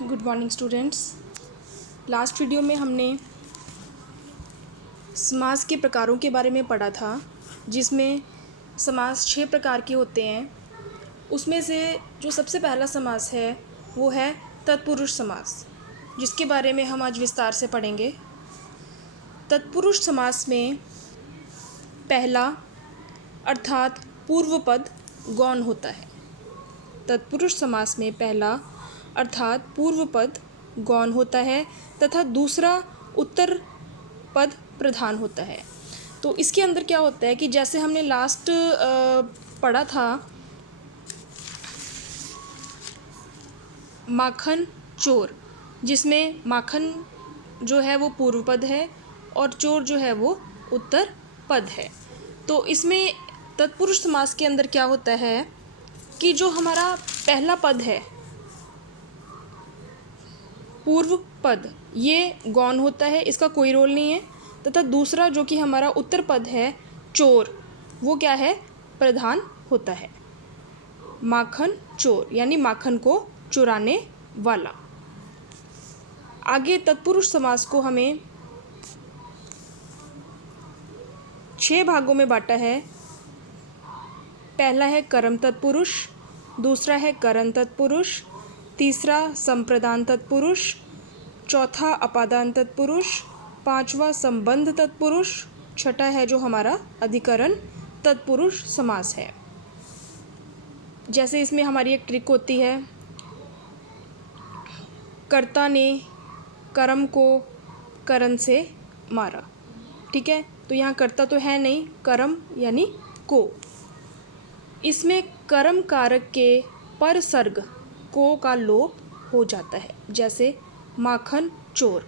Good morning students. Last video में हमने समास के प्रकारों के बारे में पढ़ा था, जिसमें समास 6 प्रकार के होते हैं। उसमें से जो सबसे पहला समास है वो है तत्पुरुष समास, जिसके बारे में हम आज विस्तार से पढ़ेंगे। तत्पुरुष समास में पहला अर्थात पूर्व पद गौण होता है। तत्पुरुष समास में पहला अर्थात पूर्व पद गौण होता है तथा दूसरा उत्तर पद प्रधान होता है। तो इसके अंदर क्या होता है कि जैसे हमने लास्ट पढ़ा था, माखन चोर, जिसमें माखन जो है वो पूर्व पद है और चोर जो है वो उत्तर पद है। तो इसमें तत्पुरुष समास के अंदर क्या होता है कि जो हमारा पहला पद है पूर्व पद, ये गौण होता है, इसका कोई रोल नहीं है, तथा दूसरा जो कि हमारा उत्तर पद है चोर, वो क्या है, प्रधान होता है। माखन चोर यानी माखन को चुराने वाला। आगे तत्पुरुष समास को हमें 6 भागों में बांटा है। पहला है कर्म तत्पुरुष, दूसरा है करण तत्पुरुष, तीसरा संप्रदान तत्पुरुष, चौथा अपादान तत्पुरुष, पांचवा संबंध तत्पुरुष, छठा है जो हमारा अधिकरण तत्पुरुष समास है। जैसे इसमें हमारी एक ट्रिक होती है, कर्ता ने कर्म को करण से मारा। ठीक है, तो यहाँ कर्ता तो है नहीं, कर्म यानी को। इसमें कर्म कारक के पर सर्ग को का लोप हो जाता है। जैसे माखन चोर,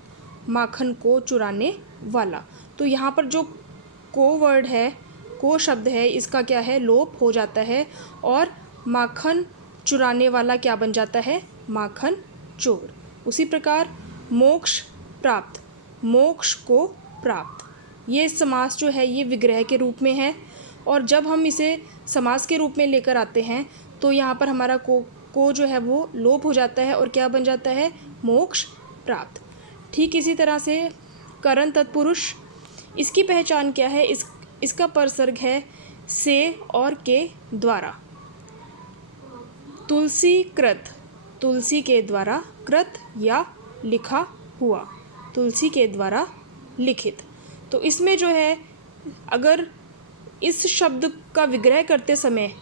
माखन को चुराने वाला, तो यहाँ पर जो को वर्ड है, को शब्द है, इसका क्या है, लोप हो जाता है और माखन चुराने वाला क्या बन जाता है, माखन चोर। उसी प्रकार मोक्ष प्राप्त, मोक्ष को प्राप्त, ये समास जो है ये विग्रह के रूप में है। और जब हम इसे समास के रूप में लेकर आते हैं तो यहाँ पर हमारा को जो है वो लोप हो जाता है और क्या बन जाता है, मोक्ष प्राप्त। ठीक इसी तरह से करण तत्पुरुष, इसकी पहचान क्या है, इसका परसर्ग है से और के द्वारा। तुलसी कृत, तुलसी के द्वारा, कृत या लिखा हुआ, तुलसी के द्वारा लिखित। तो इसमें जो है अगर इस शब्द का विग्रह करते समय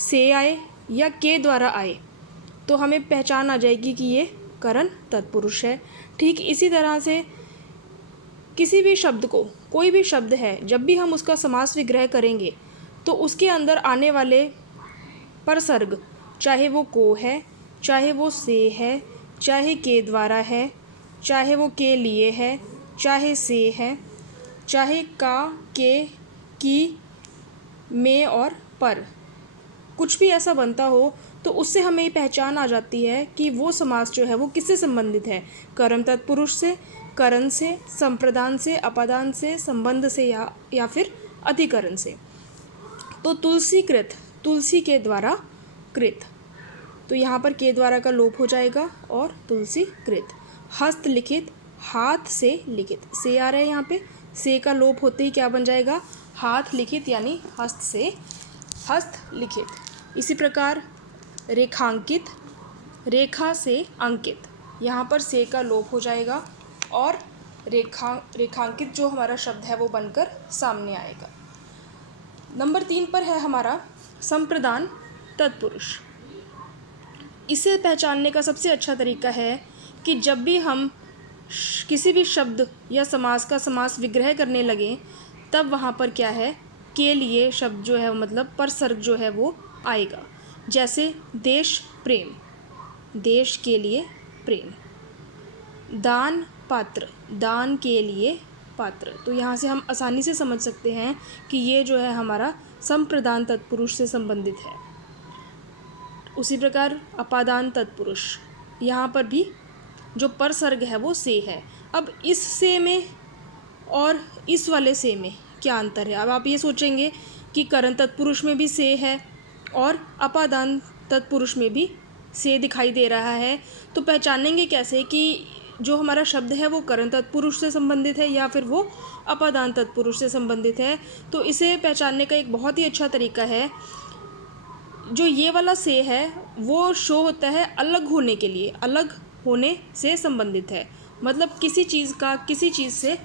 से आए या के द्वारा आए तो हमें पहचान आ जाएगी कि ये करण तत्पुरुष है। ठीक इसी तरह से किसी भी शब्द को, कोई भी शब्द है, जब भी हम उसका समास विग्रह करेंगे तो उसके अंदर आने वाले परसर्ग, चाहे वो को है, चाहे वो से है, चाहे के द्वारा है, चाहे वो के लिए है, चाहे से है, चाहे का, के, की, में और पर, कुछ भी ऐसा बनता हो तो उससे हमें ये पहचान आ जाती है कि वो समास जो है वो किससे संबंधित है, कर्म तत्पुरुष से, करण से, संप्रदान से, अपादान से, संबंध से या फिर अधिकरण से। तो तुलसी कृत, तुलसी के द्वारा कृत, तो यहाँ पर के द्वारा का लोप हो जाएगा और तुलसी कृत। हस्त लिखित, हाथ से लिखित, से आ रहा है यहाँ पे, से का लोप होते ही क्या बन जाएगा, हाथ लिखित यानी हस्त से हस्त लिखित। इसी प्रकार रेखांकित, रेखा से अंकित, यहाँ पर से का लोप हो जाएगा और रेखांकित जो हमारा शब्द है वो बनकर सामने आएगा। नंबर 3 पर है हमारा संप्रदान तत्पुरुष। इसे पहचानने का सबसे अच्छा तरीका है कि जब भी हम किसी भी शब्द या समास का समास विग्रह करने लगें तब वहाँ पर क्या है, के लिए शब्द जो है मतलब परसर्ग जो है वो आएगा। जैसे देश प्रेम, देश के लिए प्रेम। दान पात्र, दान के लिए पात्र, तो यहाँ से हम आसानी से समझ सकते हैं कि ये जो है हमारा संप्रदान तत्पुरुष से संबंधित है। उसी प्रकार अपादान तत्पुरुष, यहाँ पर भी जो परसर्ग है वो से है। अब इस से में और इस वाले से में क्या अंतर है। अब आप ये सोचेंगे कि करण तत्पुरुष में भी से है और अपादान तत्पुरुष में भी से दिखाई दे रहा है, तो पहचानेंगे कैसे कि जो हमारा शब्द है वो करण तत्पुरुष से संबंधित है या फिर वो अपादान तत्पुरुष से संबंधित है। तो इसे पहचानने का एक बहुत ही अच्छा तरीका है, जो ये वाला से है वो शो होता है अलग होने के लिए, अलग होने से संबंधित है, मतलब किसी चीज़ का किसी चीज़ से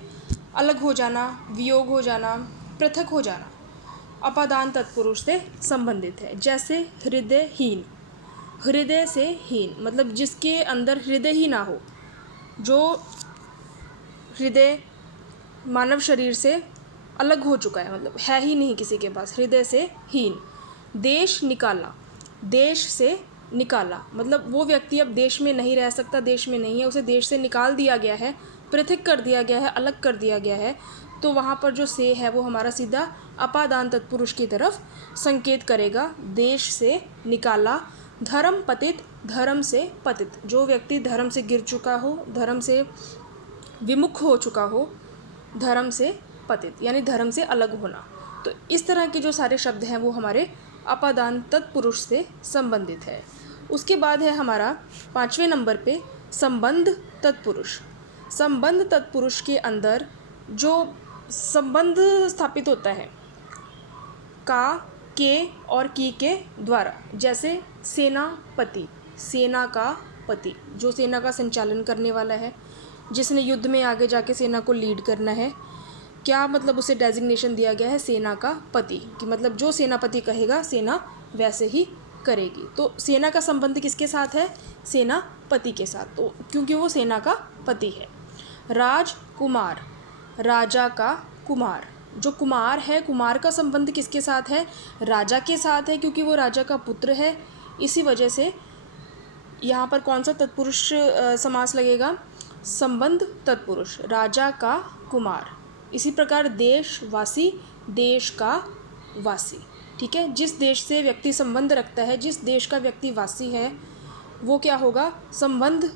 अलग हो जाना, वियोग हो जाना, पृथक हो जाना, अपादान तत्पुरुष से संबंधित है। जैसे हृदयहीन, हृदय से हीन मतलब जिसके अंदर हृदय ही ना हो, जो हृदय मानव शरीर से अलग हो चुका है, मतलब है ही नहीं किसी के पास, हृदय से हीन। देश निकाला, देश से निकाला मतलब वो व्यक्ति अब देश में नहीं रह सकता, देश में नहीं है, उसे देश से निकाल दिया गया है, पृथक कर दिया गया है, अलग कर दिया गया है। तो वहाँ पर जो से है वो हमारा सीधा अपादान तत्पुरुष की तरफ संकेत करेगा। देश से निकाला, धर्म पतित, धर्म से पतित, जो व्यक्ति धर्म से गिर चुका हो, धर्म से विमुख हो चुका हो, धर्म से पतित यानी धर्म से अलग होना। तो इस तरह के जो सारे शब्द हैं वो हमारे अपादान तत्पुरुष से संबंधित है। उसके बाद है हमारा 5वें नंबर पे संबंध तत्पुरुष। संबंध तत्पुरुष के अंदर जो संबंध स्थापित होता है का, के और की के द्वारा, जैसे सेनापति, सेना का पति, जो सेना का संचालन करने वाला है, जिसने युद्ध में आगे जाके सेना को लीड करना है, क्या मतलब उसे डेजिग्नेशन दिया गया है सेना का पति, कि मतलब जो सेनापति कहेगा सेना वैसे ही करेगी। तो सेना का संबंध किसके साथ है? सेनापति के साथ, तो क्योंकि वो सेना का पति है। राजकुमार, राजा का कुमार, जो कुमार है, कुमार का संबंध किसके साथ है? राजा के साथ है, क्योंकि वो राजा का पुत्र है। इसी वजह से यहाँ पर कौन सा तत्पुरुष समास लगेगा? संबंध तत्पुरुष, राजा का कुमार। इसी प्रकार देशवासी, देश का वासी, ठीक है। जिस देश से व्यक्ति संबंध रखता है, जिस देश का व्यक्ति वासी है, वो क्या होगा? संबंध,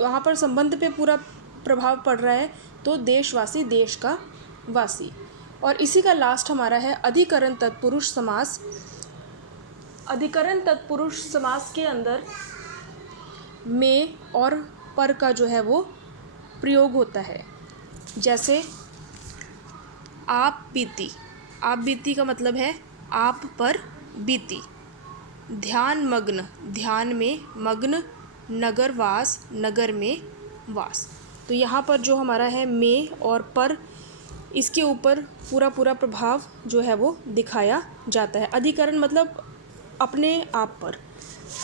वहाँ पर संबंध पे पूरा प्रभाव पड़ रहा है, तो देशवासी, देश का वासी। और इसी का लास्ट हमारा है अधिकरण तत्पुरुष समास। अधिकरण तत्पुरुष समास के अंदर में और पर का जो है वो प्रयोग होता है। जैसे आप बीती, आप बीती का मतलब है आप पर बीती। ध्यान मग्न, ध्यान में मग्न। नगर वास, नगर में वास। तो यहाँ पर जो हमारा है में और पर, इसके ऊपर पूरा प्रभाव जो है वो दिखाया जाता है। अधिकरण मतलब अपने आप पर,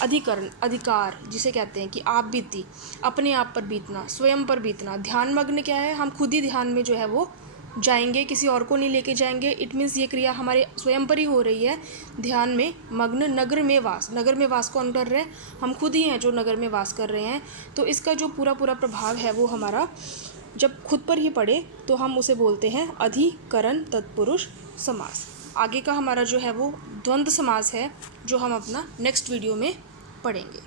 अधिकरण अधिकार जिसे कहते हैं कि आप बीती, अपने आप पर बीतना, स्वयं पर बीतना। ध्यान मग्न क्या है? हम खुद ही ध्यान में जो है वो जाएंगे, किसी और को नहीं लेके जाएंगे। इट मीन्स ये क्रिया हमारे स्वयं पर ही हो रही है, ध्यान में मग्न। नगर में वास, नगर में वास कौन कर रहे हैं? हम खुद ही हैं जो नगर में वास कर रहे हैं। तो इसका जो पूरा प्रभाव है वो हमारा जब खुद पर ही पड़े तो हम उसे बोलते हैं अधिकरण तत्पुरुष समास। आगे का हमारा जो है वो द्वंद्व समास है, जो हम अपना नेक्स्ट वीडियो में पढ़ेंगे।